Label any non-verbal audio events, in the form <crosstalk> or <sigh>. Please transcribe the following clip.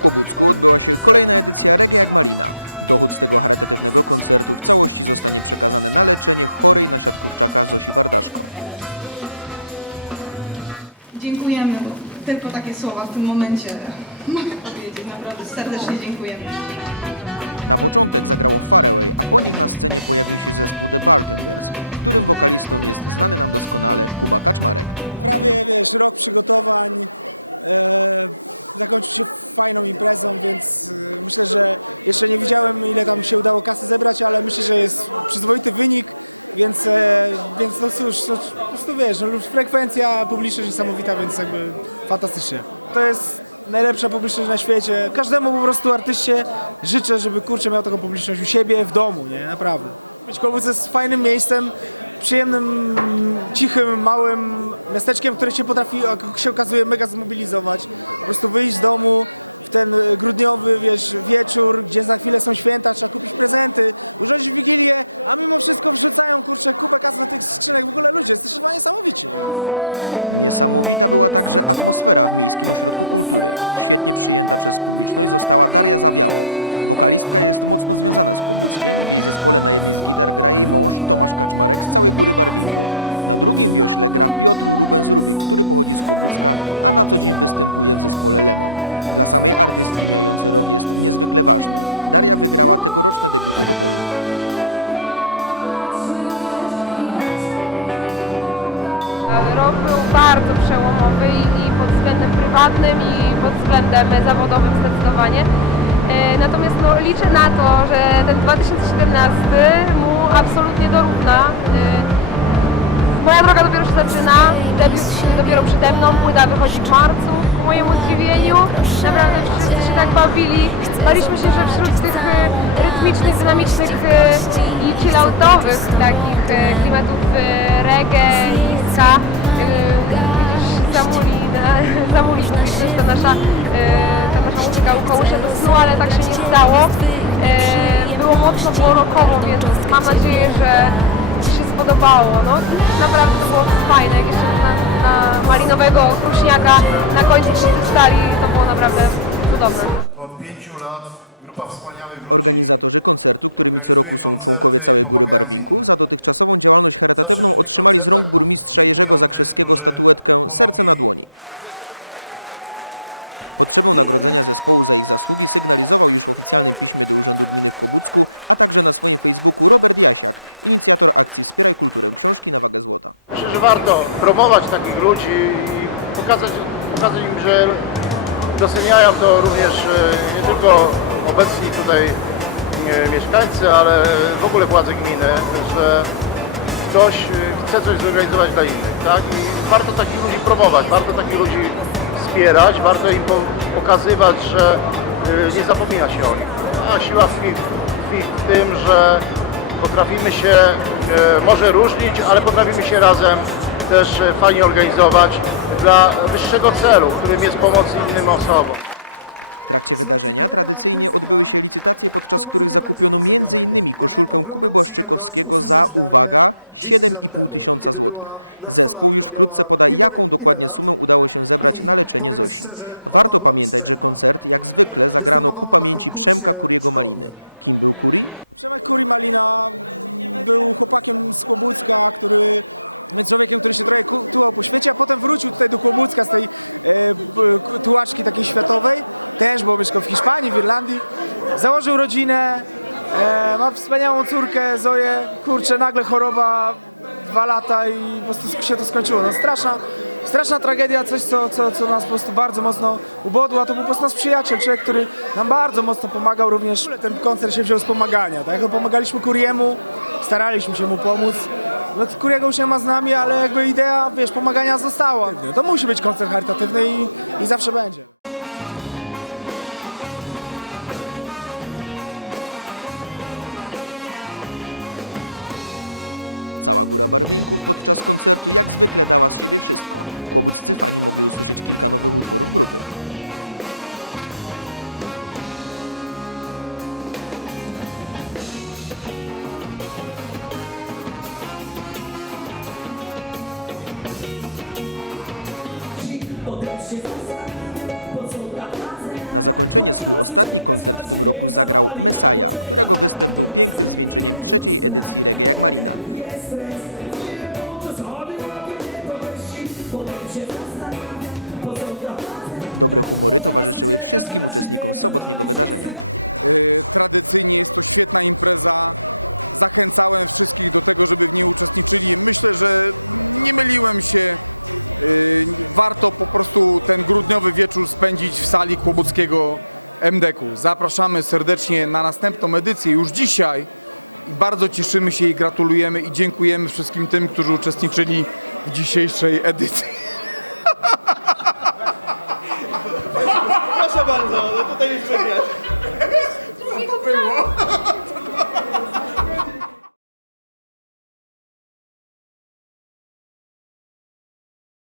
W Kłobucku odbyła się kolejna edycja Reggae jak Malina. Dochód z tego charytatywnego koncertu w całości zostanie przekazany na leczenie chorej na siatkówczaka Zosi Wardaszko. Dziękujemy. Tylko takie słowa w tym momencie mogę powiedzieć. Naprawdę serdecznie dziękujemy. Na początek zagrało Faraway, a po nich na scenie pojawił się zespół The Bartenders, w którym wokalistą jest znany nam doskonale Kuba Kaczmarek. Prawie, wiesz, rok przygotowań e, zakończył się fajną imprezą, więc e, myślę, że jeszcze nie widziałem ile tam się udało kasy zebrać, ale myślę, że jest przyzwoity wynik, więc, e, więc no cóż, no, po prostu wiesz, no, frekwencja, publiczność niesamowita, więc jakby fantastycznie. To jest najlepsza publiczność na świecie. Każdemu po prostu artyście życzę, żeby kurczę miał taką publiczność u siebie, w domu, nie? Naprawdę. Być Kołobuz jest fajnym miejscem, przyjemnym, cichym, małym miasteczkiem, które się potrafi, jak się okazuje, mega zmobilizować. Po prostu wyjść z domu ten e, grudniowy, wiesz, wieczór, gdzie za chwilę są święta, trzeba kupić prezenty, urządzić wigilię, a mimo wszystko wrzucają, kurczę, kubę kasy do tych skrzynek. W ogóle ludzie, jest to chyba niesamowicie. nie? Niesamowita była także atmosfera w Miejskim Ośrodku Kultury. Świetnie przyjęta przez publiczność została Daria Zawiałow. Wokalistka jest mocno związana z Kłobuckiem. W jej zespole na jednej z gitar gra jej mąż Tomasz Kaczmarek z całej góry Barwinków. Na drugim wiośle gra Piotr Rubens Rubik, który pochodzi z Kłobucka, a na co dzień występuje w zespole Lemon. Dla samej artystki mijający rok jest niezwykle ważny. Daria wygrała tegoroczne debiuty w Opolu. Rok był bardzo przełomowy i pod względem prywatnym i pod względem zawodowym zdecydowanie. E, Natomiast no, liczę na to, że ten 2017 mu absolutnie dorówna. Moja droga dopiero się zaczyna, debiut dopiero przede mną, płyta wychodzi w marcu. Ku mojemu zdziwieniu naprawdę wszyscy się tak bawili. Baliśmy się, że wśród tych e, rytmicznych, dynamicznych e, i chilloutowych takich e, klimatów reggae i ska gdzieś zamuli, na, <laughs> zamuli publiczność ta nasza, ta nasza muzyka ukołysze do snu, ale tak się nie stało. Było mocno, było więc mam nadzieję, że spodobało. No, naprawdę to było fajne. Jak jeszcze na, na malinowego kruśniaka na końcu wszyscy wstali, to było naprawdę cudowne. Organizatorzy koncertu, którymi co roku są członkowie całej Góry Barwinków, za dotychczasową działalność charytatywną otrzymali z rąk burmistrza Jerzego Zakrzewskiego statuetkę Serce na dłoni. Potrzebę nagrodzenia zespołu za ich zasługi sygnalizował już w oficjalnym piśmie do Urzędu Gminy w Kłobucku, a także na swoim Facebooku Robert Jasiak, inicjator akcji Wspieraj Kulturę Książki na wagę złota. Myślę, że warto promować takich ludzi i pokazać, pokazać im, że doceniają to również e, nie tylko obecni tutaj e, mieszkańcy, ale w ogóle władze gminy, że ktoś e, chce coś zorganizować dla innych, tak? I warto takich ludzi promować, warto takich ludzi wspierać, warto im po, pokazywać, że e, nie zapomina się o nich. A siła w tym, że potrafimy się e, może różnić, ale potrafimy się razem też e, fajnie organizować dla wyższego celu, którym jest pomoc innym osobom. Trakcie wydarzenia tradycyjnie odbyły się licytacje, podczas których zakupiono m.in. koszulkę Kuby Błaszczykowskiego za, uwaga, 7,5 tysiąca złotych. Zespół już wkrótce poda, jaką dokładnie sumę udało się zebrać na leczenie Zosi. Warto pamiętać, że koncert, jak zwykle, zagrano ku pamięci Przemka Kuriego Maliny. Kim był Kuri? Przemek Kuri Malina był chłopakiem z Kłobucka, który człowiekiem, który się trochę tułał po świecie, a potem wrócił tutaj do Kłobucka z tej e, tułaczki takiej światowej, też, bo mieszkał w Hiszpanii, w Irlandii. Założył rodzinę, e, ma wspaniałą córkę Zoję, kurczę, nagle choroba, dwa lata i po prostu się to skończyło. No straszna, straszna tragedia, coś co, co, co nas po prostu bardzo mocno ubodło, a to był po prostu nasz przyjaciel, człowiek, który nam bardzo mocno pomagał również. Ten koncert się wziął z pomagania, tak? No, pomagaliśmy Kuriemu, staraliśmy się mu pomóc. No Kuriego już nie ma z nami, ale jakby idea, wiesz, pomagania została. To musi być koncert charytatywny i, i zawsze będzie. Cała Góra Barwinków podczas koncertu jak zwykle dała z siebie wszystko. Kłobuccy fani mogli usłyszeć kilka nowych utworów grupy. Na zakończenie swój ostatni koncert w tym roku zagrał Messiah, którego występ był pięknym zwieńczeniem trzeciej edycji Reggae jak Malina. Dobre humory towarzyszyły wszystkim uczestnikom sobotniego wydarzenia. Y, Tradycyjnie jest to świetna impreza. Zachęcałem wszystkich do tego, żeby w niej uczestniczyli. Myślę, że nie myliłem się. Y, warto po prostu ten grudniowy wieczór spędzić w sali Kłobuckiego MDK. Zapraszamy serdecznie na następną edycję już dzisiaj. Bardzo cieszymy się i gratulujemy i dziękujemy wszystkim tym, którzy uczestniczyli w dzisiejszej edycji. Proszę bardzo, no tutaj jeszcze wiesz. Co to było?